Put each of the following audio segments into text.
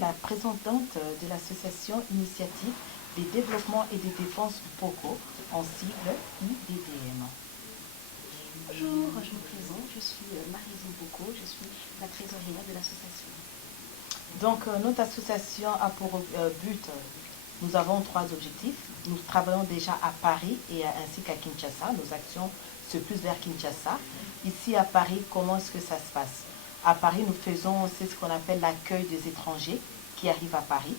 La présidente de l'association Initiative des développements et des défenses POCO, en sigle IDDM. Bonjour, je me présente, je suis Marie-Zone POCO, je suis la trésorière de l'association. Donc notre association a pour but, nous avons 3 objectifs. Nous travaillons déjà à Paris et ainsi qu'à Kinshasa. Nos actions se poussent vers Kinshasa. Ici à Paris, comment est-ce que ça se passe? À Paris, nous faisons ce qu'on appelle l'accueil des étrangers qui arrivent à Paris,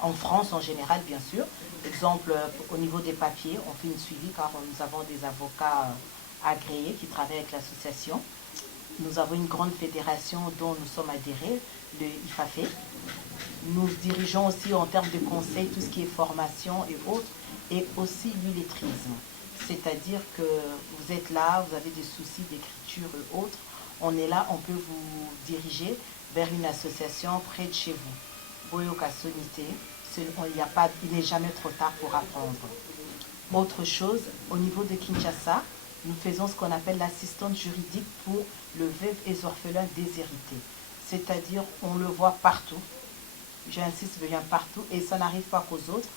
en France en général bien sûr. Exemple, au niveau des papiers, on fait une suivi car nous avons des avocats agréés qui travaillent avec l'association. Nous avons une grande fédération dont nous sommes adhérés, le IFAFE. Nous dirigeons aussi en termes de conseils tout ce qui est formation et autres, et aussi l'illettrisme. C'est-à-dire que vous êtes là, vous avez des soucis d'écriture et autres, on est là, on peut vous diriger vers une association près de chez vous. Boyoka Sonité, il n'est jamais trop tard pour apprendre. Autre chose, au niveau de Kinshasa, nous faisons ce qu'on appelle l'assistante juridique pour le veuve et orphelin déshérité. C'est-à-dire, on le voit partout, j'insiste bien partout, et ça n'arrive pas qu'aux autres.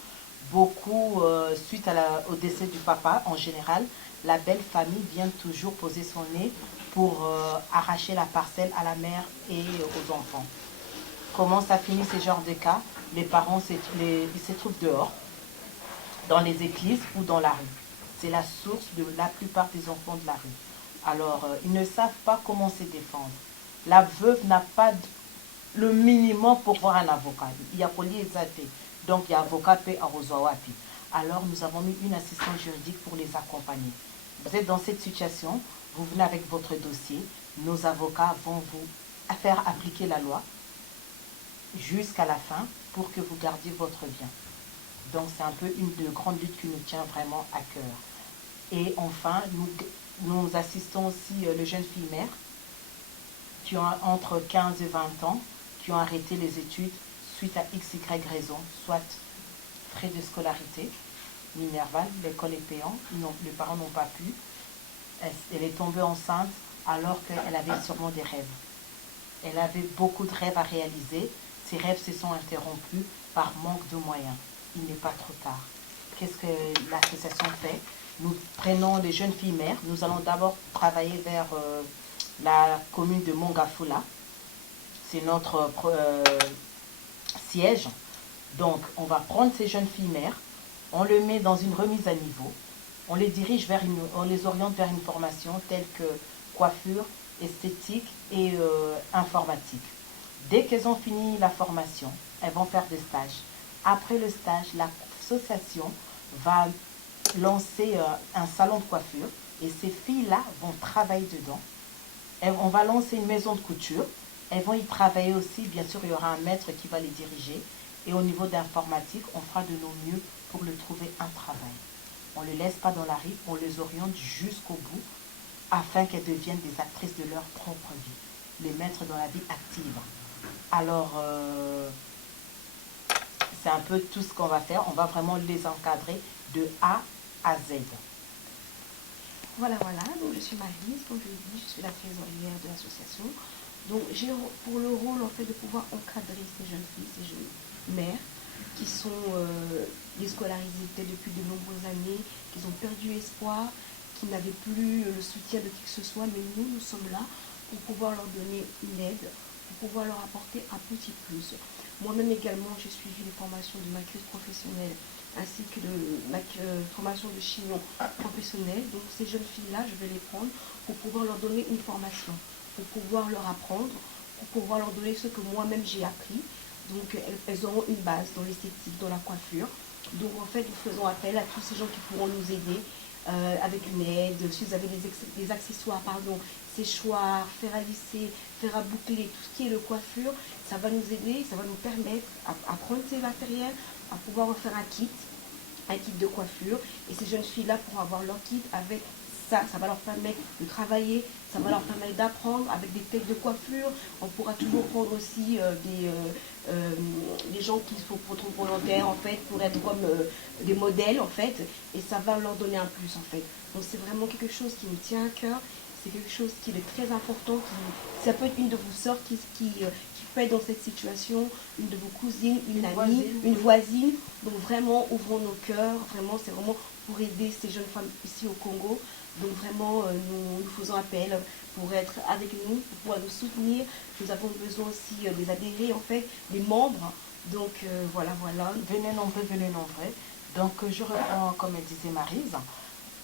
Beaucoup, suite au décès du papa, en général, la belle famille vient toujours poser son nez pour arracher la parcelle à la mère et aux enfants. Comment ça finit ces genres de cas? Les parents ils se trouvent dehors, dans les églises ou dans la rue. C'est la source de la plupart des enfants de la rue. Alors, ils ne savent pas comment se défendre. La veuve n'a pas le minimum pour voir un avocat. Il y a poliésate. Donc, il y a avocat à Rozoawapi. Alors, nous avons mis une assistante juridique pour les accompagner. Vous êtes dans cette situation, vous venez avec votre dossier, nos avocats vont vous faire appliquer la loi jusqu'à la fin pour que vous gardiez votre bien. Donc, c'est un peu une de grandes luttes qui nous tient vraiment à cœur. Et enfin, nous assistons aussi les jeunes filles mères qui ont entre 15 et 20 ans, qui ont arrêté les études suite à XY raison, soit frais de scolarité, Minerval, l'école est payante, les parents n'ont pas pu. Elle est tombée enceinte alors qu'elle avait sûrement des rêves. Elle avait beaucoup de rêves à réaliser. Ces rêves se sont interrompus par manque de moyens. Il n'est pas trop tard. Qu'est-ce que l'association fait? Nous prenons les jeunes filles mères. Nous allons d'abord travailler vers la commune de Mongafula. C'est notre siège. Donc, on va prendre ces jeunes filles mères, on les met dans une remise à niveau, on les dirige on les oriente vers une formation telle que coiffure, esthétique et informatique. Dès qu'elles ont fini la formation, elles vont faire des stages. Après le stage, l'association va lancer un salon de coiffure et ces filles-là vont travailler dedans. On va lancer une maison de couture. Elles vont y travailler aussi. Bien sûr, il y aura un maître qui va les diriger. Et au niveau d'informatique, on fera de nos mieux pour leur trouver un travail. On ne les laisse pas dans la rue, on les oriente jusqu'au bout afin qu'elles deviennent des actrices de leur propre vie, les mettre dans la vie active. Alors, c'est un peu tout ce qu'on va faire. On va vraiment les encadrer de A à Z. Voilà, donc je suis Marie, comme je l'ai dit, je suis la trésorière de l'association. Donc j'ai pour le rôle en fait de pouvoir encadrer ces jeunes filles, ces jeunes mères qui sont déscolarisées peut-être depuis de nombreuses années, qui ont perdu espoir, qui n'avaient plus le soutien de qui que ce soit, mais nous sommes là pour pouvoir leur donner une aide, pour pouvoir leur apporter un petit plus. Moi-même également, j'ai suivi les formations de maquilleuse professionnelle ainsi que de formation de chignon professionnel. Donc ces jeunes filles-là, je vais les prendre pour pouvoir leur donner une formation, pour pouvoir leur apprendre, pour pouvoir leur donner ce que moi-même j'ai appris. Donc elles auront une base dans l'esthétique, dans la coiffure. Donc en fait, nous faisons appel à tous ces gens qui pourront nous aider avec une aide, si vous avez des accessoires, séchoirs, fer à lisser, fer à boucler, tout ce qui est de coiffure, ça va nous aider, ça va nous permettre à prendre ces matériels, à pouvoir refaire un kit de coiffure. Et ces jeunes filles-là pourront avoir leur kit avec ça va leur permettre de travailler, ça va leur permettre d'apprendre avec des techniques de coiffure. On pourra toujours prendre aussi des gens qui sont volontaires en fait pour être comme des modèles en fait, et ça va leur donner un plus en fait. Donc c'est vraiment quelque chose qui me tient à cœur, c'est quelque chose qui est très important, ça peut être une de vos sœurs qui peut être dans cette situation, une de vos cousines, une amie, une voisine. Donc vraiment, ouvrons nos cœurs. Vraiment, c'est vraiment pour aider ces jeunes femmes ici au Congo. Donc vraiment, nous faisons appel pour être avec nous, pour pouvoir nous soutenir. Nous avons besoin aussi des adhérés, en fait, des membres. Donc voilà. Venez nombreux, venez nombreux. Donc je reprends, comme elle disait Maryse,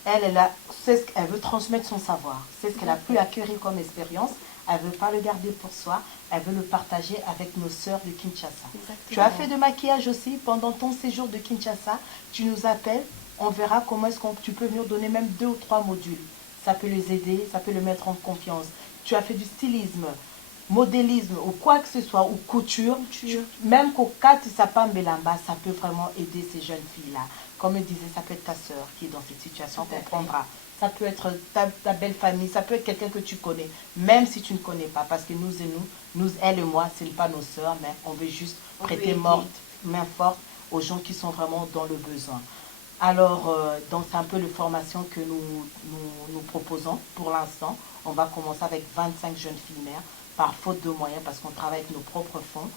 elle veut transmettre son savoir. C'est ce qu'elle a pu acquérir comme expérience. Elle ne veut pas le garder pour soi. Elle veut le partager avec nos sœurs de Kinshasa. Exactement. Tu as fait de maquillage aussi pendant ton séjour de Kinshasa. Tu nous appelles. On verra comment est-ce que tu peux venir donner même 2 ou 3 modules. Ça peut les aider, ça peut le mettre en confiance. Tu as fait du stylisme, modélisme ou quoi que ce soit, ou couture. Même qu'au cas de Sapam Belamba, ça peut vraiment aider ces jeunes filles-là. Comme elle disait, ça peut être ta sœur qui est dans cette situation, comprendra. Ça peut être ta belle famille, ça peut être quelqu'un que tu connais, même si tu ne connais pas. Parce que nous, elle et moi, ce n'est pas nos sœurs, mais on veut juste prêter main forte aux gens qui sont vraiment dans le besoin. Alors, donc c'est un peu la formation que nous proposons pour l'instant. On va commencer avec 25 jeunes filles mères, par faute de moyens, parce qu'on travaille avec nos propres fonds.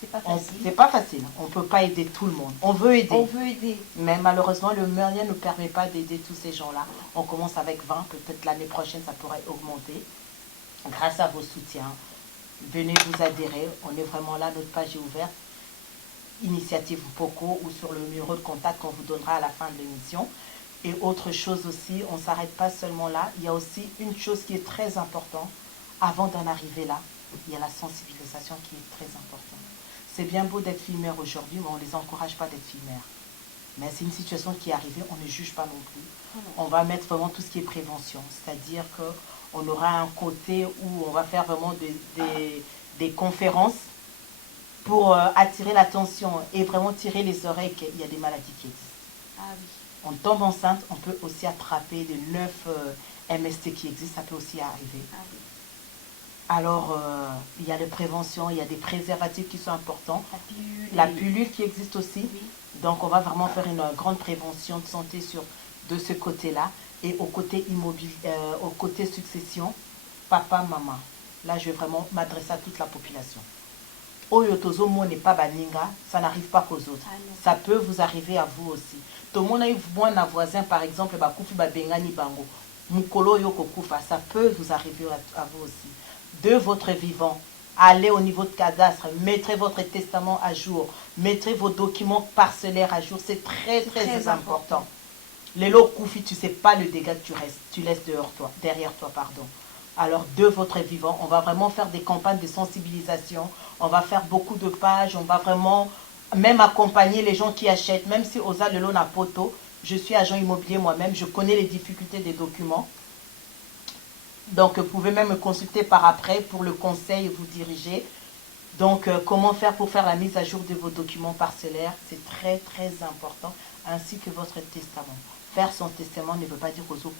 C'est pas facile. C'est pas facile. On ne peut pas aider tout le monde. On veut aider. On veut aider. Mais malheureusement, le moyen ne permet pas d'aider tous ces gens-là. On commence avec 20. Peut-être l'année prochaine, ça pourrait augmenter. Grâce à vos soutiens. Venez vous adhérer. On est vraiment là. Notre page est ouverte. Initiative Poco ou sur le numéro de contact qu'on vous donnera à la fin de l'émission. Et autre chose aussi, on ne s'arrête pas seulement là. Il y a aussi une chose qui est très importante. Avant d'en arriver là, il y a la sensibilisation qui est très importante. C'est bien beau d'être fille mère aujourd'hui, mais on ne les encourage pas d'être fille mère. Mais c'est une situation qui est arrivée, on ne juge pas non plus. On va mettre vraiment tout ce qui est prévention. C'est-à-dire qu'on aura un côté où on va faire vraiment des conférences pour attirer l'attention et vraiment tirer les oreilles qu'il y a des maladies qui existent. Ah oui. On tombe enceinte, on peut aussi attraper des 9 MST qui existent, ça peut aussi arriver. Ah oui. Alors, il y a les préventions, il y a des préservatifs qui sont importants. La pilule qui existe aussi. Oui. Donc, on va vraiment faire une grande prévention de santé de ce côté-là. Et au côté au côté succession, papa, maman. Là, je vais vraiment m'adresser à toute la population. Oyotozo mo n'est pas baninga, ça n'arrive pas qu'aux autres. Ça peut vous arriver à vous aussi. Tout le monde a eu un voisin, par exemple, bakufi babengani bango. Mukolo yoko kufa, ça peut vous arriver à vous aussi. De votre vivant, allez au niveau de cadastre, mettrez votre testament à jour, mettrez vos documents parcellaires à jour, c'est très important. Les lots koufi, tu ne sais pas le dégât que tu laisses derrière toi. Alors, de votre vivant, on va vraiment faire des campagnes de sensibilisation, on va faire beaucoup de pages, on va vraiment même accompagner les gens qui achètent, même si Osa le lot n'a poto, je suis agent immobilier moi-même, je connais les difficultés des documents. Donc, vous pouvez même me consulter par après pour le conseil et vous diriger. Donc, comment faire pour faire la mise à jour de vos documents parcellaires, c'est très important, ainsi que votre testament. Faire son testament ne veut pas dire aux autres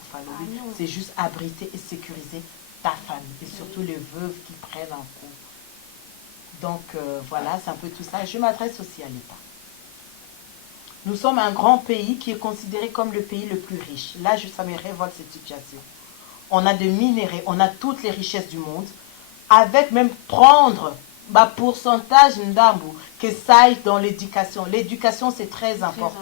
c'est juste abriter et sécuriser ta famille, et surtout les veuves qui prennent un coup. Donc, voilà, c'est un peu tout ça. Je m'adresse aussi à l'État. Nous sommes un grand pays qui est considéré comme le pays le plus riche. Là, ça me révolte cette situation. On a des minéraux, on a toutes les richesses du monde, avec même prendre pourcentage ndambu que ça aille dans l'éducation. L'éducation, c'est très important.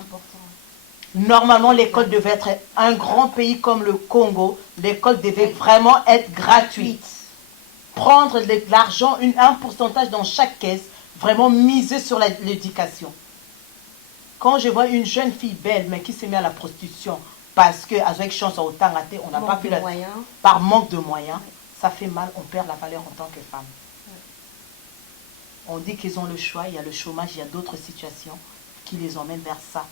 Normalement, l'école devait être un grand pays comme le Congo. L'école devait vraiment être gratuite. Prendre de l'argent, un pourcentage dans chaque caisse, vraiment miser sur l'éducation. Quand je vois une jeune fille belle, mais qui se met à la prostitution, parce qu'avec chance au temps raté, on n'a pas pu par manque de moyens, ça fait mal, on perd la valeur en tant que femme. On dit qu'ils ont le choix, il y a le chômage, il y a d'autres situations qui les emmènent vers ça.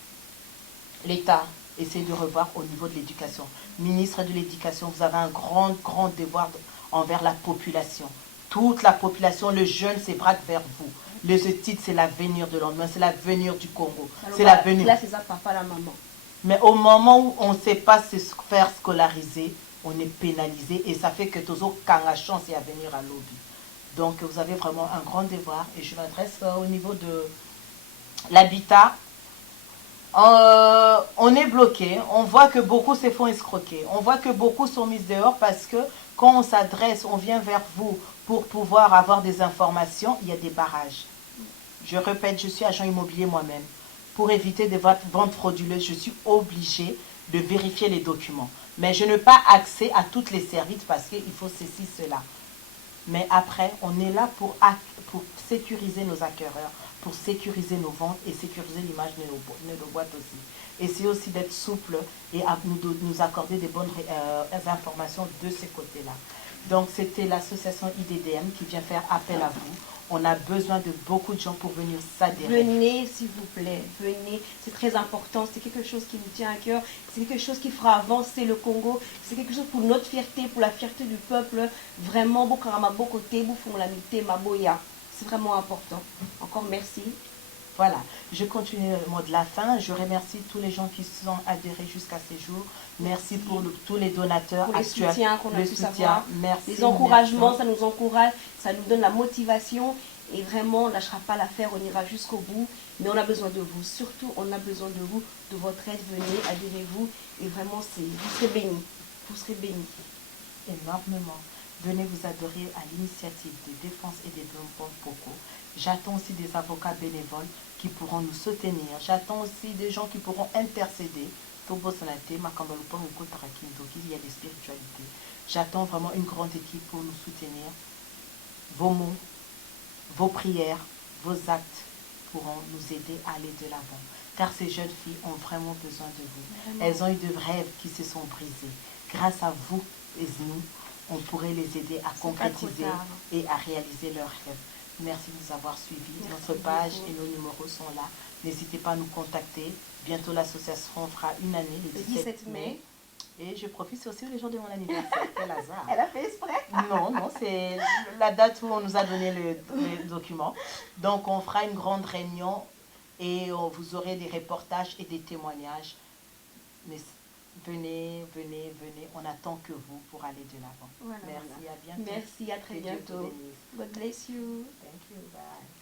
L'État essaie de revoir au niveau de l'éducation. Ministre de l'Éducation, vous avez un grand devoir envers la population. Toute la population, le jeune se braque vers vous. Les études, c'est l'avenir de l'homme, c'est l'avenir du Congo. C'est l'avenir. Là, c'est ça, papa, la maman. Mais au moment où on ne sait pas se faire scolariser, on est pénalisé et ça fait que toujours kanga chance et à venir à lobby. Donc vous avez vraiment un grand devoir et je m'adresse au niveau de l'habitat. On est bloqué, on voit que beaucoup se font escroquer, on voit que beaucoup sont mis dehors parce que quand on s'adresse, on vient vers vous pour pouvoir avoir des informations, il y a des barrages. Je répète, je suis agent immobilier moi-même. Pour éviter des ventes frauduleuses, je suis obligée de vérifier les documents. Mais je n'ai pas accès à tous les services parce qu'il faut ceci, cela. Mais après, on est là pour sécuriser nos acquéreurs, pour sécuriser nos ventes et sécuriser l'image de nos boîtes aussi. Essayer aussi d'être souple et à nous accorder des bonnes informations de ces côtés-là. Donc, c'était l'association IDDM qui vient faire appel à vous. On a besoin de beaucoup de gens pour venir s'adhérer. Venez, s'il vous plaît, venez. C'est très important. C'est quelque chose qui nous tient à cœur. C'est quelque chose qui fera avancer le Congo. C'est quelque chose pour notre fierté, pour la fierté du peuple. Vraiment, Bokarama Bokote, Boufonglamite, Maboya. C'est vraiment important. Encore merci. Voilà, je continue le mot de la fin. Je remercie tous les gens qui sont adhérés jusqu'à ces jours. Merci pour tous les donateurs pour actuels. Le soutien qu'on a pu savoir. Merci. Les encouragements, ça nous encourage, ça nous donne la motivation. Et vraiment, on ne lâchera pas l'affaire, on ira jusqu'au bout. Mais on a besoin de vous. Surtout, on a besoin de vous, de votre aide. Venez, adhérez-vous. Et vraiment, vous serez bénis. Vous serez bénis. Énormément. Venez vous adhérer à l'initiative de défense et développement Poko. J'attends aussi des avocats bénévoles qui pourront nous soutenir. J'attends aussi des gens qui pourront intercéder. Il y a des spiritualités. J'attends vraiment une grande équipe pour nous soutenir. Vos mots, vos prières, vos actes pourront nous aider à aller de l'avant. Car ces jeunes filles ont vraiment besoin de vous. Vraiment. Elles ont eu de rêves qui se sont brisés. Grâce à vous et nous, on pourrait les aider à concrétiser et à réaliser leurs rêves. Merci de nous avoir suivis. Notre page et nos numéros sont là. N'hésitez pas à nous contacter. Bientôt, l'association fera une année, le 17 mai. Et je profite aussi le jour de mon anniversaire. Quel hasard. Elle a fait exprès. Non, c'est la date où on nous a donné le document. Donc, on fera une grande réunion et vous aurez des reportages et des témoignages. Mais venez, venez, venez. On attend que vous pour aller de l'avant. Voilà, merci, voilà. À bientôt. Merci, à très bientôt. God bless you. Thank you, bye.